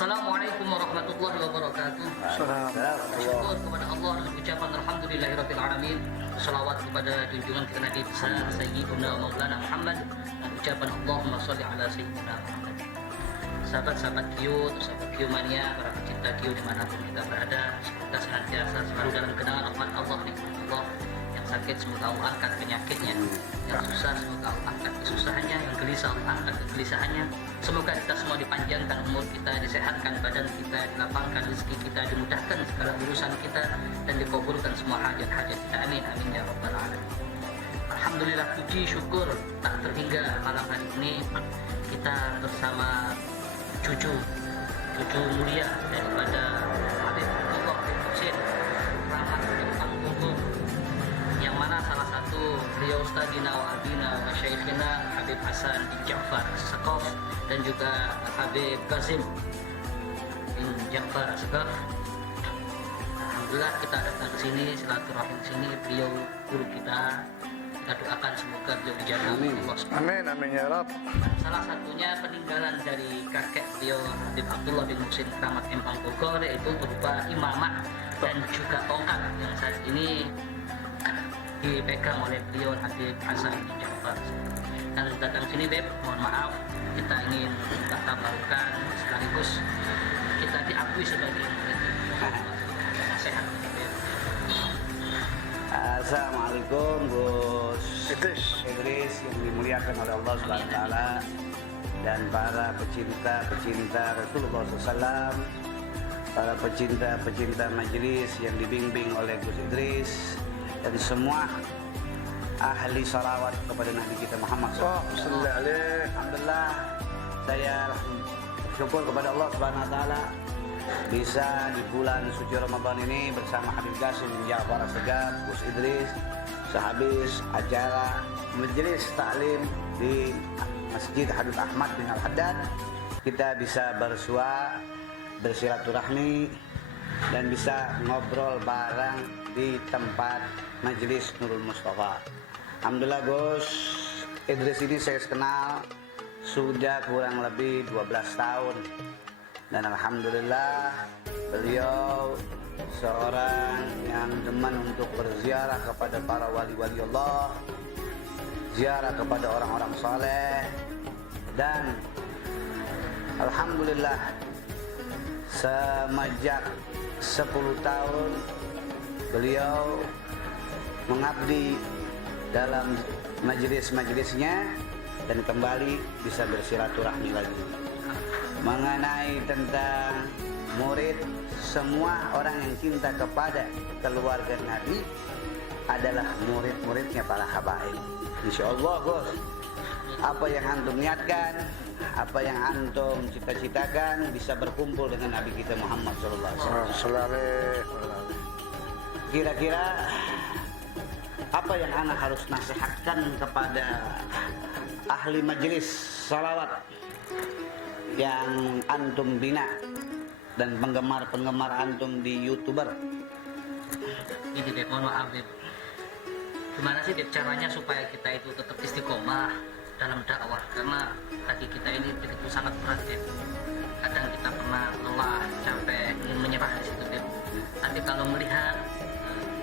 Assalamualaikum warahmatullahi wabarakatuh. Syukur kepada Allah dan ucapan alhamdulillahirabbil alamin. Salawat kepada junjungan kita Nabi besar Sayyiduna Maulana Muhammad dan ucapan Allahumma sholli ala Sayyidina Muhammad. Sahabat-sahabat Q, sahabat Q mania, para pecinta Q dimanapun kita berada, semoga senantiasa selalu dalam kenangan rahmat Allah, nikmat Allah. Yang sakit semoga Allah angkat penyakitnya, yang susah semoga Allah angkat kesusahannya, yang gelisah Allah angkat kegelisahannya. Semoga kita semua dipanjangkan umur kita, disehatkan badan kita, dilapangkan rezeki kita, dimudahkan segala urusan kita, dan dikabulkan semua hajat-hajat kita. Amin amin ya rabbal alamin. Alhamdulillah, puji syukur tak terhingga malam hari ini kita bersama cucu mulia daripada Habib Abdullah bin Muhsin Rahmat Empang Bogor, yang mana salah satu beliau Ustadzina wa Abina wa Syekhina Habib Hasan bin Ja'far As-Saqaf dan juga Habib Qasim bin Ja'far As-Saqaf. Alhamdulillah kita datang ke sini, silaturahim ke sini, beliau guru kita. Kita doakan semoga beliau dijaga oleh Allah SWT. Amin, amin ya Rabb. Salah satunya peninggalan dari kakek beliau Habib Abdullah bin Muhsin Rahmat Empang Bogor, yaitu berupa imamah dan juga tongkat yang saat ini dipegang oleh beliau Habib Hasan bin Ja'far. Dan datang sini Beb, mohon maaf, kita ingin kita kabarkan sekaligus kita diakui sebagai murid. Sehat Beb. Assalamualaikum Gus Idris yang dimuliakan oleh Allah Subhanahu wa taala dan para pecinta Rasulullah SAW, para pecinta majelis yang dibimbing oleh Gus Idris, dan semua ahli salawat kepada Nabi kita Muhammad SAW. Alhamdulillah, saya syukur kepada Allah Subhanahu wa taala bisa di bulan suci Ramadan ini bersama Habib Qasim bin Ja'far As-Saqaf, Gus Idris, sehabis acara majelis taklim di Masjid Habib Ahmad bin Al-Haddad, kita bisa bersua, bersilaturahmi, dan bisa ngobrol bareng di tempat majelis Nurul Mustafa. Alhamdulillah Gus Idris ini saya kenal sudah kurang lebih 12 tahun. Dan alhamdulillah beliau seorang yang demen untuk berziarah kepada para wali-wali Allah, ziarah kepada orang-orang saleh, dan alhamdulillah semenjak 10 tahun beliau mengabdi dalam majelis-majelisnya dan kembali bisa bersilaturahmi lagi. Mengenai tentang murid, semua orang yang cinta kepada keluarga Nabi adalah murid-muridnya para habaib. Insyaallah Gus, apa yang antum niatkan, apa yang antum cita-citakan bisa berkumpul dengan Nabi kita Muhammad SAW. Kira-kira apa yang ana harus nasihatkan kepada ahli majelis salawat yang antum bina dan penggemar-penggemar antum di YouTuber? Ini Beb, mohon maaf Beb, gimana sih Beb caranya supaya kita itu tetap istiqomah dalam dakwah, karena hati kita ini begitu sangat berat Beb. Kadang kita pernah lelah, capek, ingin menyerah di situ Beb. Tapi kalau melihat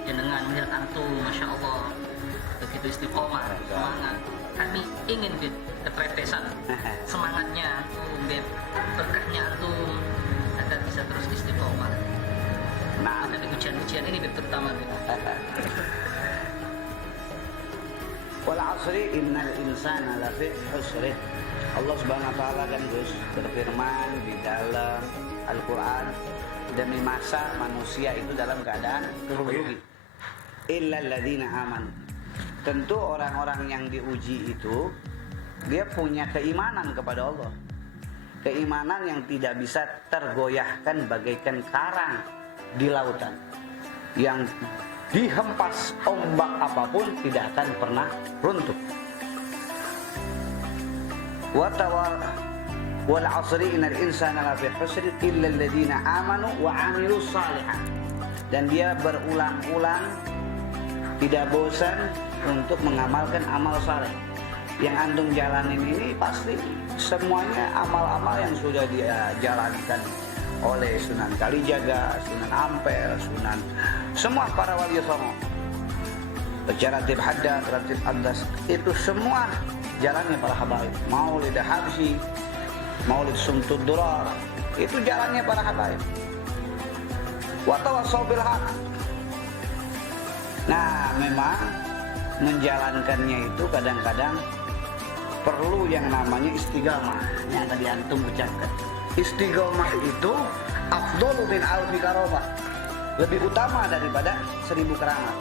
jenengan, melihat antum, Masya Allah begitu istiqomah, semangat, kami ingin Beb ketrepesan semangatnya antum Beb, berkahnya antum agar bisa terus istiqomah. Nah, ada ujian-ujian ini Beb terutama Beb. Wal asri innal insana lafi khusr. Allah Subhanahu wa taala kan Gus berfirman di dalam Al-Qur'an, demi masa manusia itu dalam keadaan rugi. Illal ladzina amanu. Tentu orang-orang yang diuji itu dia punya keimanan kepada Allah. Keimanan yang tidak bisa tergoyahkan bagaikan karang di lautan, yang dihempas ombak apapun tidak akan pernah runtuh. Wal 'asri innal insana lafi khusr illa alladziina aamanu wa 'amilus shalihat. Dan dia berulang-ulang tidak bosan untuk mengamalkan amal saleh. Yang antum jalanin ini pasti semuanya amal-amal yang sudah dia jalankan oleh Sunan Kalijaga, Sunan Ampel, Sunan semua para wali songo. Ratib Haddad, Ratib Andas, itu semua jalannya para habaib. Maulid Habsyi, Maulid Sumtud Durar, itu jalannya para habaib. Wa tawassaw bil haq. Nah, memang menjalankannya itu kadang-kadang perlu yang namanya istiqamah, yang tadi antum ucapkan. Istiqamah itu afdalu min alfi karamah, lebih utama daripada 1000 keramat.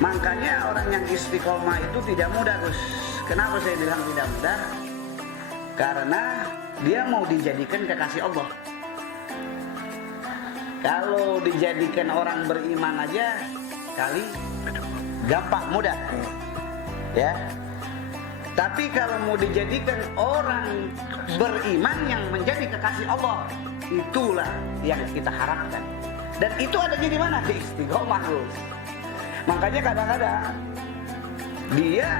Makanya orang yang istiqamah itu tidak mudah, Gus. Kenapa saya bilang tidak mudah? Karena dia mau dijadikan kekasih Allah. Kalau dijadikan orang beriman aja kali gampang, mudah. Ya. Tapi kalau mau dijadikan orang beriman yang menjadi kekasih Allah, itulah yang kita harapkan. Dan itu adanya di mana? Di istiqomah, Gus. Makanya kadang-kadang dia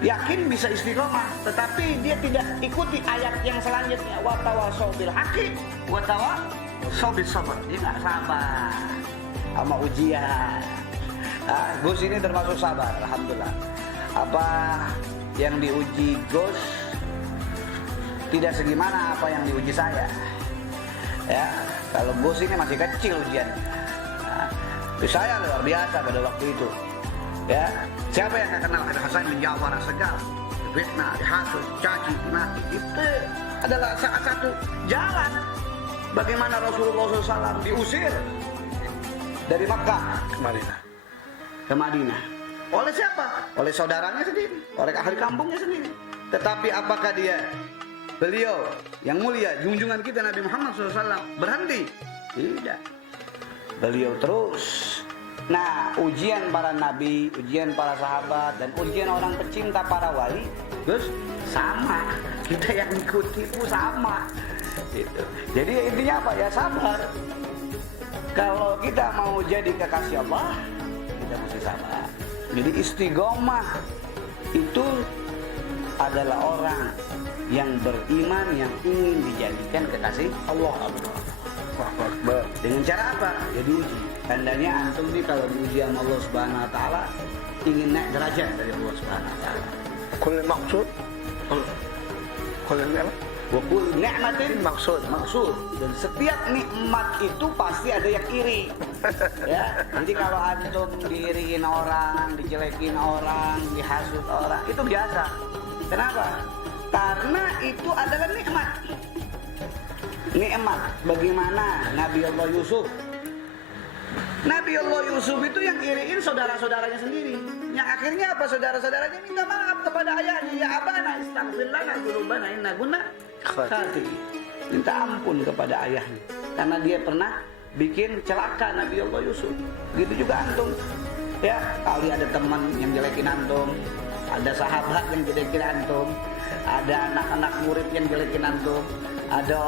yakin bisa istiqomah, tetapi dia tidak ikuti ayat yang selanjutnya. Wa tawassaw bil haqqi wa tawassaw bis sabr. Dia nggak sabar sama ujian. Nah, Gus ini termasuk sabar, alhamdulillah. Apa yang diuji Gus tidak segimana apa yang diuji saya. Ya, kalau Gus ini masih kecil ujiannya. Nah, saya luar biasa pada waktu itu. Ya, siapa yang nggak kenal Hasan bin Ja'far As-Segaf? Fitnah, dihasut, caci, maki. Itu adalah salah satu jalan bagaimana Rasulullah SAW diusir dari Makkah ke Madinah. Oleh siapa? Oleh saudaranya sendiri, oleh ahli kampungnya sendiri. Tetapi apakah beliau yang mulia, junjungan kita Nabi Muhammad SAW berhenti? Tidak. Beliau terus. Nah, ujian para nabi, ujian para sahabat, dan ujian orang pecinta para wali, Gus, sama. Kita yang ikuti itu sama. Gitu. Jadi intinya apa? Ya sabar. Kalau kita mau jadi kekasih Allah, kita mesti sabar. Jadi istiqomah itu adalah orang yang beriman yang ingin dijadikan kekasih Allah. Dengan cara apa? Ya diuji. Tandanya antum nih kalau diuji sama Allah Subhanahu wa taala ingin naik derajat dari Allah Subhanahu wa taala. Kul maksud. Kul ni'matin maksud. Dan setiap nikmat itu pasti ada yang iri. Ya, jadi kalau antum diiriin orang, dijelekin orang, dihasut orang, itu biasa. Kenapa? Karena itu adalah nikmat. Nikmat bagaimana Nabi Allah Yusuf. Nabi Allah Yusuf itu yang iriin saudara-saudaranya sendiri. Yang akhirnya apa? Saudara-saudaranya minta maaf kepada ayahnya. Ya abana istaghfir lana dzunubana inna kunna khati'in. Minta ampun kepada ayahnya karena dia pernah bikin celaka Nabi Allah Yusuf. Begitu juga antum. Ya, kali ada teman yang jelekin antum, ada sahabat yang jelekin antum, ada anak-anak murid yang jelekin antum, ada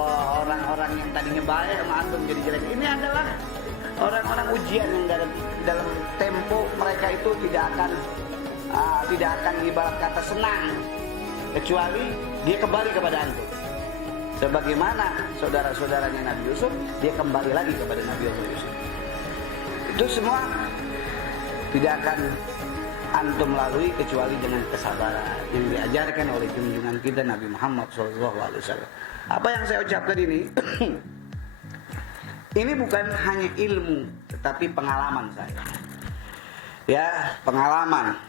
orang-orang yang tadinya baik sama antum jadi jelek. Ini adalah orang-orang ujian yang dalam tempo mereka itu tidak akan ibarat kata senang kecuali dia kembali kepada antum. Sebagaimana saudara-saudaranya Nabi Yusuf, dia kembali lagi kepada Nabi Yusuf. Itu semua tidak akan antum lalui kecuali dengan kesabaran yang diajarkan oleh junjungan kita Nabi Muhammad SAW. Apa yang saya ucapkan ini ini bukan hanya ilmu, tetapi pengalaman saya. Ya, pengalaman.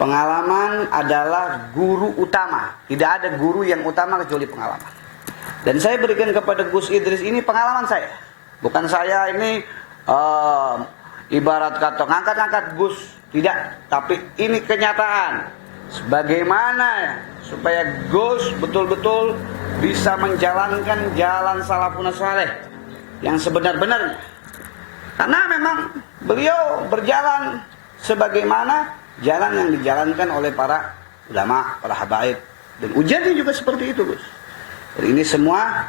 Pengalaman adalah guru utama. Tidak ada guru yang utama kecuali pengalaman. Dan saya berikan kepada Gus Idris ini pengalaman saya. Bukan saya ini ibarat kata ngangkat-ngangkat Gus. Tidak, tapi ini kenyataan. Bagaimana supaya Gus betul-betul bisa menjalankan jalan salafun saleh yang sebenar-benarnya. Karena memang beliau berjalan sebagaimana jalan yang dijalankan oleh para ulama, para habaib. Dan ujiannya juga seperti itu, Gus. Dan ini semua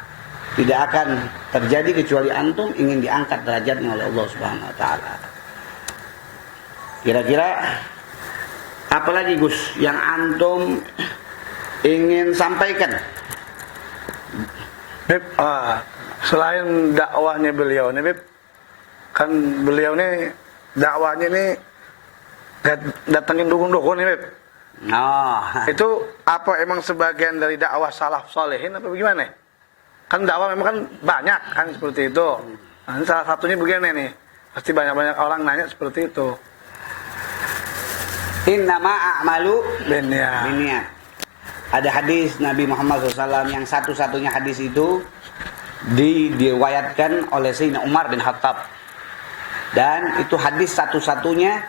tidak akan terjadi kecuali antum ingin diangkat derajatnya oleh Allah Subhanahu wa taala. Kira-kira apalagi Gus yang antum ingin sampaikan? Selain dakwahnya beliau nih, Beb, kan beliau nih dakwahnya nih datangin dukun-dukun nih, Beb. Oh. Itu apa emang sebagian dari dakwah salaf solehin apa gimana? Kan dakwah memang kan banyak kan seperti itu. Nah, ini salah satunya begini nih. Pasti banyak-banyak orang nanya seperti itu. Innama a'malu Binniyat. binniyat. Ada hadis Nabi Muhammad SAW yang satu-satunya hadis itu diriwayatkan oleh Sayyidina Umar bin Khattab. Dan itu hadis satu-satunya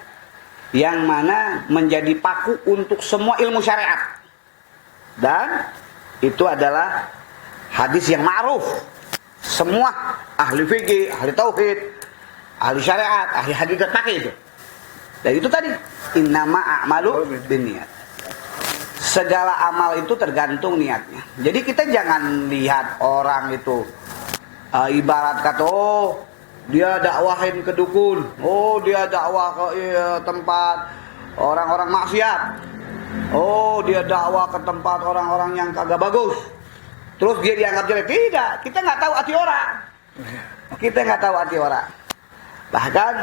yang mana menjadi paku untuk semua ilmu syariat. Dan itu adalah hadis yang ma'ruf. Semua ahli fikih, ahli tauhid, ahli syariat, ahli hadis pakai itu. Dan itu tadi, innama a'malu binniyat. Segala amal itu tergantung niatnya. Jadi kita jangan lihat orang itu ibarat kata, oh dia dakwahin ke dukun, oh dia dakwah ke tempat orang-orang maksiat, oh dia dakwah ke tempat orang-orang yang kagak bagus, terus dia dianggap jelek. Tidak, kita nggak tahu hati orang. Kita nggak tahu hati orang. Bahkan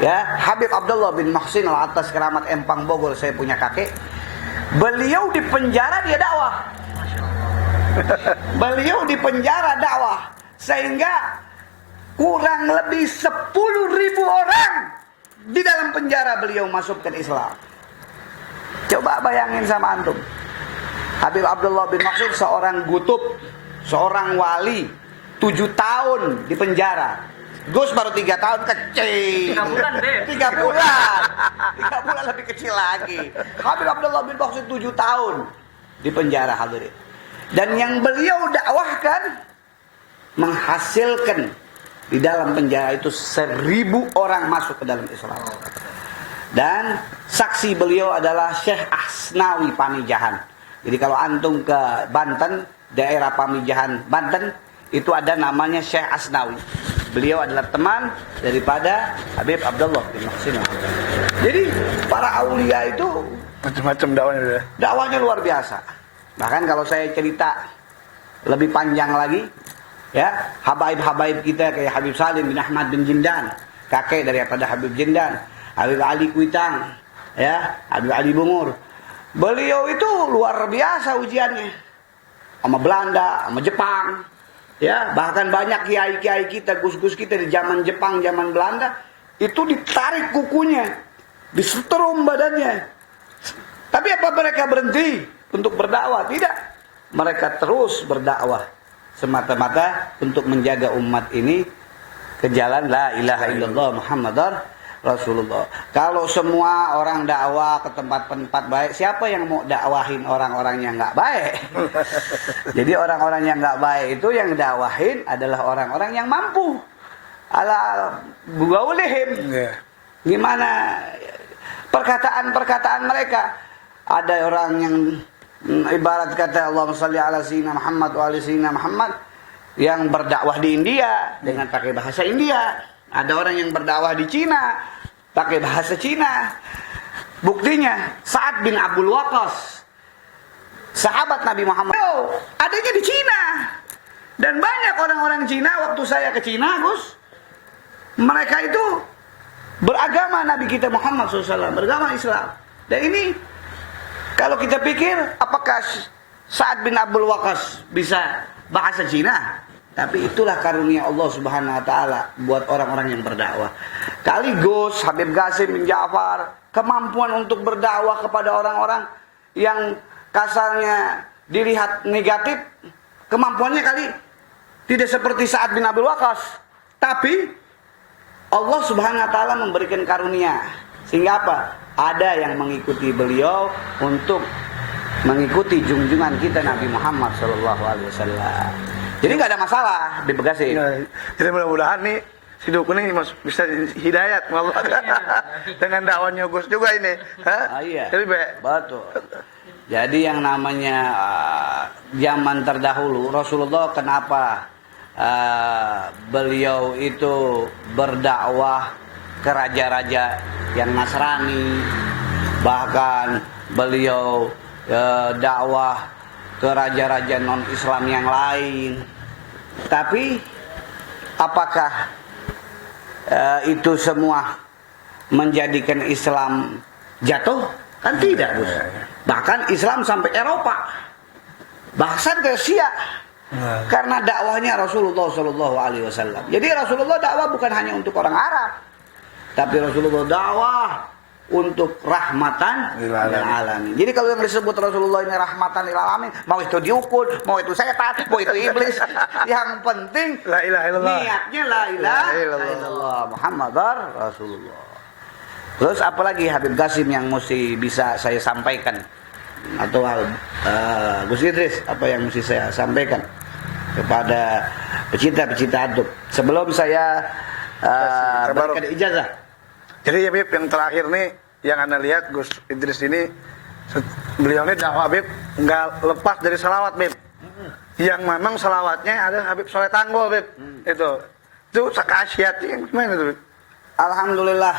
ya, Habib Abdullah bin Muhsin Al-Attas Keramat Empang Bogor, saya punya kakek. Beliau di penjara dia dakwah. Beliau di penjara dakwah sehingga kurang lebih 10.000 orang di dalam penjara beliau masukkan Islam. Coba bayangin sama antum. Habib Abdullah bin Muhsin seorang gutub, seorang wali, 7 tahun di penjara. Gus baru 3 tahun, kecil. 3 bulan, Beb. 3 bulan. 3 bulan lebih kecil lagi. Habib Abdullah bin Muhsin 7 tahun di penjara, hadirin. Dan yang beliau dakwahkan menghasilkan di dalam penjara itu 1.000 orang masuk ke dalam Islam. Dan saksi beliau adalah Syekh Asnawi Pamijahan. Jadi kalau antum ke Banten, daerah Pamijahan Banten, itu ada namanya Syekh Asnawi. Beliau adalah teman daripada Habib Abdullah bin Muhsin. Jadi para aulia itu Macam-macam dakwahnya. dakwahnya luar biasa. Bahkan kalau saya cerita lebih panjang lagi, ya, habaib-habaib kita kayak Habib Salim bin Ahmad bin Jindan, kakek daripada Habib Jindan, Habib Ali Kuitang, ya, Habib Ali Bungur. Beliau itu luar biasa ujiannya. Sama Belanda, sama Jepang. Ya, bahkan banyak kiai-kiai kita, gus-gus kita di zaman Jepang, zaman Belanda, itu ditarik kukunya, disetrum badannya. Tapi apa mereka berhenti untuk berdakwah? Tidak. Mereka terus berdakwah semata-mata untuk menjaga umat ini ke jalan la ilaha illallah Muhammadar Rasulullah. Kalau semua orang dakwah ke tempat-tempat baik, siapa yang mau dakwahin orang-orang yang nggak baik? Jadi orang-orang yang nggak baik itu yang dakwahin adalah orang-orang yang mampu. Ala bugaulihim. Gimana perkataan-perkataan mereka? Ada orang yang ibarat kata Allahumma shalli ala sayyidina Muhammad wa ali sayyidina Muhammad yang berdakwah di India dengan pakai bahasa India. Ada orang yang berdakwah di Cina pakai bahasa Cina. Buktinya Sa'ad bin Abdul Waqqas, sahabat Nabi Muhammad, adanya di Cina. Dan banyak orang-orang Cina waktu saya ke Cina, Gus, mereka itu beragama Nabi kita Muhammad SAW, beragama Islam. Dan ini kalau kita pikir apakah Sa'ad bin Abdul Waqqas bisa bahasa Cina? Tapi itulah karunia Allah Subhanahu wa taala buat orang-orang yang berdakwah. Kali Gus Habib Qasim bin Ja'far kemampuan untuk berdakwah kepada orang-orang yang kasarnya dilihat negatif, kemampuannya kali tidak seperti Sa'ad bin Abdul Waqqas. Tapi Allah Subhanahu wa taala memberikan karunia sehingga apa? Ada yang mengikuti beliau untuk mengikuti junjungan kita Nabi Muhammad SAW. Jadi nggak ada masalah dibegasi. Ya, jadi mudah-mudahan nih si dukun ini bisa hidayat dengan dakwahnya Gus juga ini. Iya. Jadi betul. Jadi yang namanya zaman terdahulu Rasulullah kenapa beliau itu berdakwah ke raja-raja yang Nasrani, bahkan beliau dakwah ke raja-raja non-Islam yang lain, Tapi apakah itu semua menjadikan Islam jatuh? Kan tidak, Gus. Bahkan Islam sampai Eropa, bahkan ke Asia, karena dakwahnya Rasulullah SAW. Jadi Rasulullah dakwah bukan hanya untuk orang Arab, tapi Rasulullah dakwah untuk rahmatan lil alamin. Jadi kalau yang disebut Rasulullah ini rahmatan lil alamin, mau itu diukur, mau itu setan, mau itu iblis, yang penting La ilaha illallah. niatnya la ilaha illallah Muhammadar Rasulullah. Terus apalagi Habib Qasim yang mesti bisa saya sampaikan, atau Gus Idris, apa yang mesti saya sampaikan kepada pecinta-pecinta adub sebelum saya berikan ijazah? Jadi ya Bib, yang terakhir nih yang Anda lihat Gus Idris ini, beliau ini dakwah Bib nggak lepas dari salawat Bib. Yang memang salawatnya ada Habib Soleh Tanggul Bib. Itu khasiatnya gimana itu Bib? Alhamdulillah,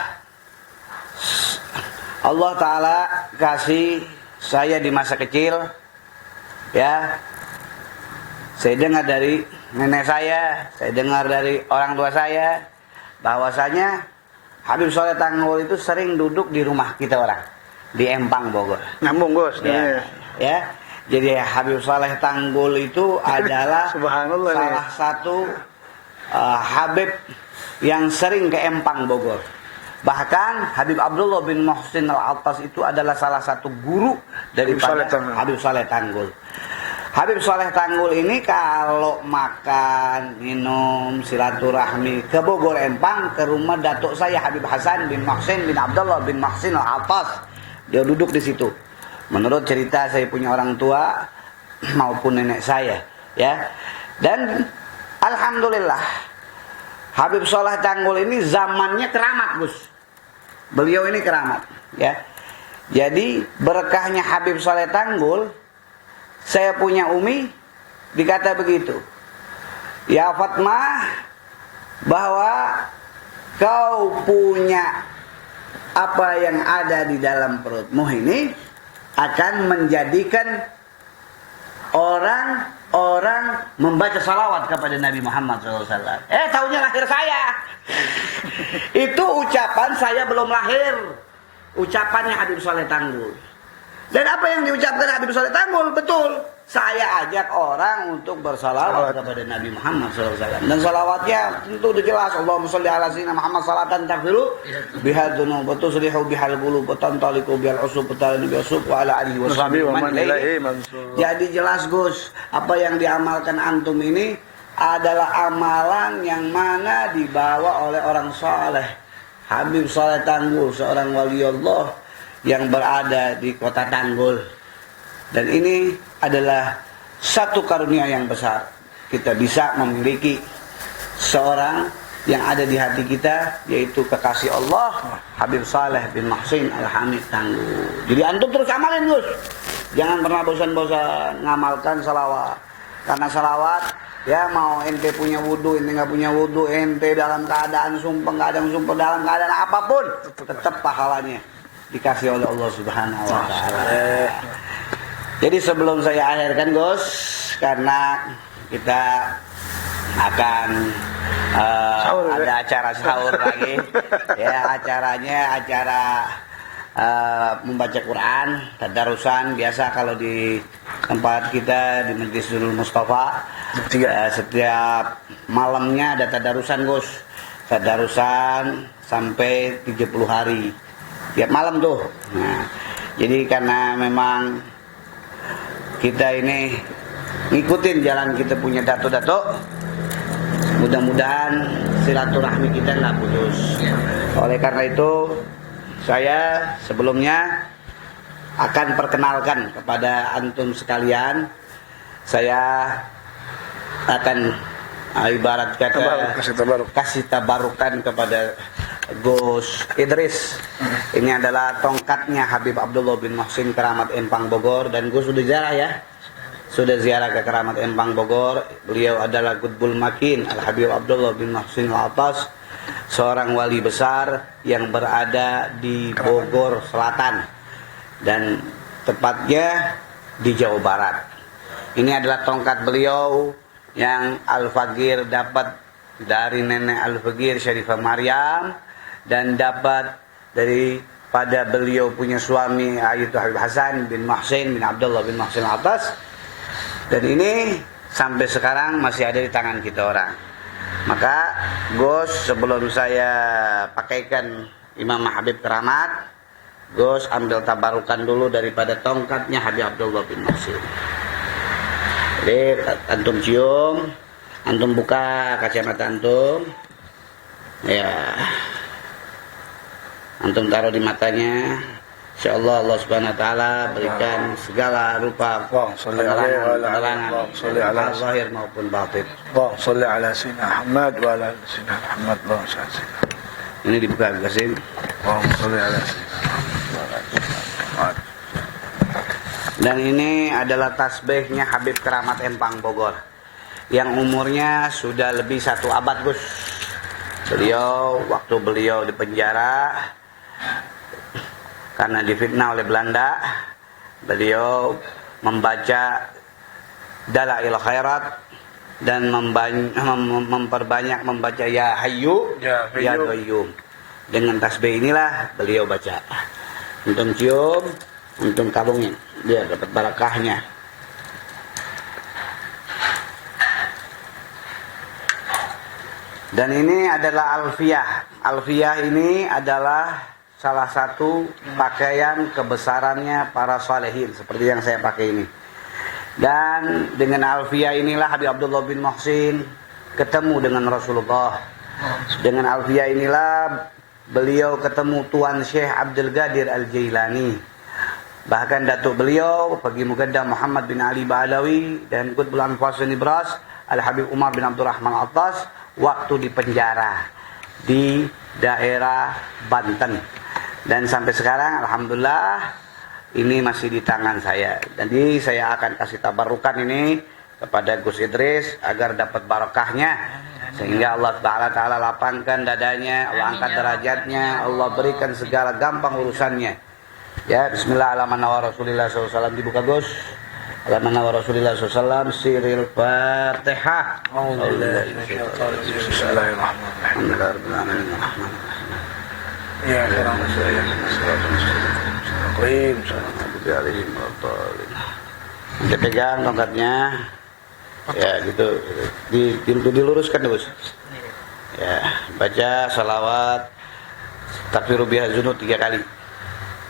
Allah Ta'ala kasih saya di masa kecil, ya, saya dengar dari nenek saya dengar dari orang tua saya, bahwasanya Habib Soleh Tanggul itu sering duduk di rumah kita orang di Empang, Bogor. Nyambung Gus. Ya. Jadi Habib Soleh Tanggul itu adalah Subhanallah salah satu Habib yang sering ke Empang, Bogor. Bahkan Habib Abdullah bin Muhsin Al-Attas itu adalah salah satu guru daripada Habib Soleh Tanggul. Habib Soleh Tanggul ini kalau makan, minum, silaturahmi ke Bogor Empang, ke rumah datuk saya Habib Hasan bin Muhsin bin Abdullah bin Muhsin Al-Attas. Dia duduk di situ. Menurut cerita saya punya orang tua maupun nenek saya, ya. Dan alhamdulillah Habib Soleh Tanggul ini zamannya keramat, Gus. Beliau ini keramat, ya. Jadi berkahnya Habib Soleh Tanggul, saya punya umi dikata begitu, ya Fatmah, bahwa kau punya apa yang ada di dalam perutmu ini akan menjadikan orang membaca salawat kepada Nabi Muhammad SAW. Tahunya lahir saya. Itu ucapan saya belum lahir, ucapannya Habib Soleh Tanggul. Dan apa yang diucapkan Habib Soleh Tanggul betul. Saya ajak orang untuk bersalawat kepada Nabi Muhammad SAW. Dan salawatnya tentu udah jelas. Allahumma sholli ala sayyidina Muhammad salatan taghfiru bihal dzunub wa tuslihu bihal qulub wa tantaliqu bihal usub wa talani bi usub wa ala alihi washabihi wa man ilaihi mansur. Jadi jelas, Gus, apa yang diamalkan antum ini adalah amalan yang mana dibawa oleh orang saleh. Habib Soleh Tanggul, seorang wali Allah yang berada di kota Tanggul. Dan ini adalah satu karunia yang besar. Kita bisa memiliki seorang yang ada di hati kita, yaitu kekasih Allah, Habib Saleh bin Muhsin Al-Hamid Tanggul. Jadi antum terus amalin, Gus. Jangan pernah bosan-bosan ngamalkan salawat. Karena salawat, ya mau ente punya wudhu, ente nggak punya wudhu, ente dalam keadaan sumpah, nggak ada sumpah, dalam keadaan apapun, tetap pahalanya dikasih oleh Allah Subhanahu wa Ta'ala. Jadi sebelum saya akhirkan, Gus, karena kita akan ada acara sahur lagi, ya, acaranya acara membaca Quran, tadarusan biasa kalau di tempat kita di Majlisul Mustafa. Setiap malamnya ada tadarusan, Gus. Tadarusan sampai 30 hari. Tiap malam tuh. Nah, jadi karena memang kita ini ngikutin jalan kita punya dato-dato, mudah-mudahan silaturahmi kita nggak putus. Oleh karena itu, saya sebelumnya akan perkenalkan kepada antum sekalian. Saya akan ibarat kata kasih tabarukan kepada Gus Idris. Ini adalah tongkatnya Habib Abdullah bin Muhsin Keramat Empang Bogor. Dan Gus sudah ziarah, ya, sudah ziarah ke Keramat Empang Bogor. Beliau adalah Qutbul Makin Al-Habib Abdullah bin Muhsin Al-Attas, seorang wali besar yang berada di Bogor Selatan dan tepatnya di Jawa Barat. Ini adalah tongkat beliau yang Al-Faqir dapat dari nenek Al-Faqir Syarifah Maryam dan dapat daripada beliau punya suami yaitu Habib Hasan bin Muhsin bin Abdullah bin Muhsin Al-Atas, dan ini sampai sekarang masih ada di tangan kita orang. Maka Gus, sebelum saya pakaikan Imam Habib Keramat, Gus ambil tabarukan dulu daripada tongkatnya Habib Abdullah bin Muhsin. Jadi antum cium, antum buka kacamata antum, ya, antum taruh di matanya. Insyaallah Allah Subhanahu Wa Taala berikan segala rupa penerangan zahir maupun batin. Allahumma shalli ala sayyidina Muhammad wa ala ali sayyidina Muhammad. Allahumma shalli. Ini dibuka Qasim. Allahumma shalli ala sayyidina Muhammad. Dan ini adalah tasbihnya Habib Keramat Empang Bogor yang umurnya sudah lebih 1 abad, Gus. Waktu beliau di penjara karena difitnah oleh Belanda, beliau membaca Dalail Khairat dan memperbanyak membaca Ya Hayyu Ya Qayyum. Dengan tasbih inilah beliau baca. Antum cium, antum kalungin, biar dapat barakahnya. Dan ini adalah alfiyah. Alfiyah ini adalah salah satu pakaian kebesarannya para salihin, seperti yang saya pakai ini. Dan dengan alfiyah inilah Habib Abdullah bin Muhsin ketemu dengan Rasulullah. Dengan alfiyah inilah beliau ketemu Tuan Syekh Abdul Qadir Al-Jailani. Bahkan datuk beliau Pagi Muqaddam Muhammad bin Ali Ba'alawi dan Qutbul Anfas Nibras Al-Habib Umar bin Abdurrahman Al-Attas waktu di penjara di daerah Banten. Dan sampai sekarang alhamdulillah ini masih di tangan saya. Jadi saya akan kasih tabarukan ini kepada Gus Idris agar dapat barakahnya, sehingga Allah Ta'ala lapangkan dadanya, Allah angkat derajatnya, Allah berikan segala gampang urusannya. Ya, bismillah ala manna wa Rasulillah SAW. Dibuka Gus. Ala manna wa Rasulillah SAW. Siril Fatihah. Bismillahirrahmanirrahim. Ya, Kita pegang tongkatnya. Ya, gitu. Diluruskan, Gus. Ya, baca salawat takbiru biha dzunub 3 kali.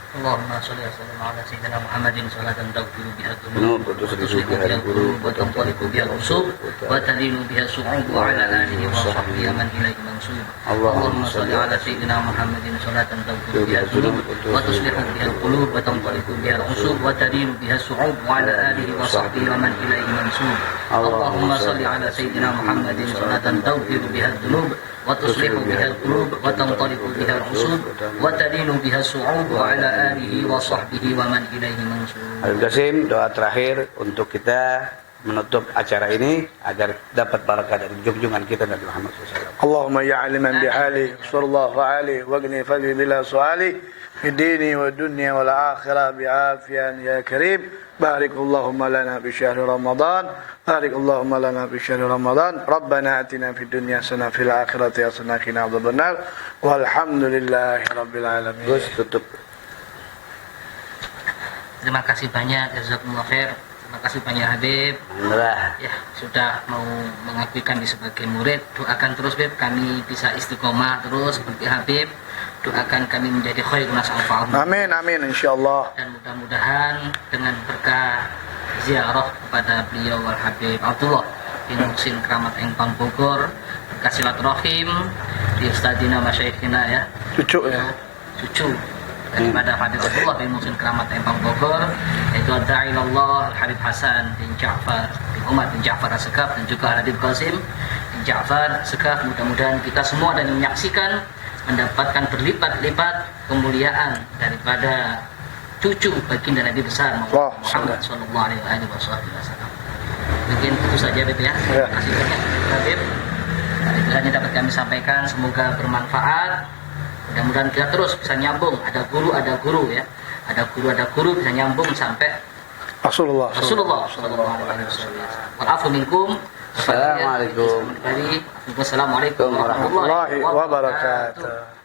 Allahumma shalli ala sayyidina Muhammadin salatan taghfiru biha dzunub wa tusrifu biha al-qulub wa tanqaliqu biha al-usub wa tadinu biha as-su'ub wa ala alihi wa sahbihi man ilayhi mansub. Allahumma shalli ala sayyidina Muhammadin salatan taghfiru biha dzunub wa tusrifu biha al-qulub wa tanqaliqu biha al-usub wa tadinu biha as-su'ub wa ala alihi wa sahbihi man ilayhi mansub. Allahumma shalli ala sayyidina Muhammadin salatan taghfiru biha dzunub wa tuslihu biha al-qulub wa tanqaliqu biha al-usub wa tadinu biha as-su'ub wa ala alihi wa sahbihi wa man ilaihi mansub. Habib Qasim, doa terakhir untuk kita menutup acara ini agar dapat barakah dari junjungan kita Nabi Muhammad SAW. Allahumma ya aliman bihali sallallahu alaihi wa gni fadli bila suali fi dini wa dunya wal akhirah bi'afiyan ya karim. Barik Allahumma lana bi syahri Ramadan. Barik Allahumma lana bi syahri Ramadan. Rabbana atina fid dunya hasanah fil akhirati hasanah wa qina adzabannar. Walhamdulillahi rabbil alamin. Gus, tutup. Terima kasih banyak, jazakumullah khair. Terima kasih banyak Habib. Alhamdulillah. Ya, sudah mau mengakui kami sebagai murid. Doakan terus Habib, kami bisa istiqomah terus seperti Habib. Doakan kami menjadi khairun nas al-fa'um. Amin amin insyaallah. Dan mudah-mudahan dengan berkah ziarah kepada beliau Al Habib Abdullah bin Muhsin Keramat Empang Bogor, berkah silaturahim di Ustadzina Masyayikhina ya. Cucu ya. Cucu daripada Habib Abdullah bin Muhsin Keramat Empang Bogor, yaitu Ad-Da'i ilallah Habib Hasan bin Ja'far bin Umar bin Ja'far As-Sekaf dan juga Habib Qasim bin Ja'far As-Sekaf. Mudah-mudahan kita semua dan yang menyaksikan mendapatkan berlipat-lipat kemuliaan daripada cucu baginda Nabi besar Muhammad sallallahu alaihi wasallam. Mungkin itu saja Habib ya. Terima kasih banyak Habib. Itu saja dapat kami sampaikan, semoga bermanfaat. Mudah-mudahan kita terus bisa nyambung, ada guru ya. Ada guru bisa nyambung sampai Rasulullah sallallahu alaihi wasallam. Wa'afu minkum Assalamualaikum. Wassalamualaikum warahmatullahi warahmatullahi wabarakatuh. wabarakatuh.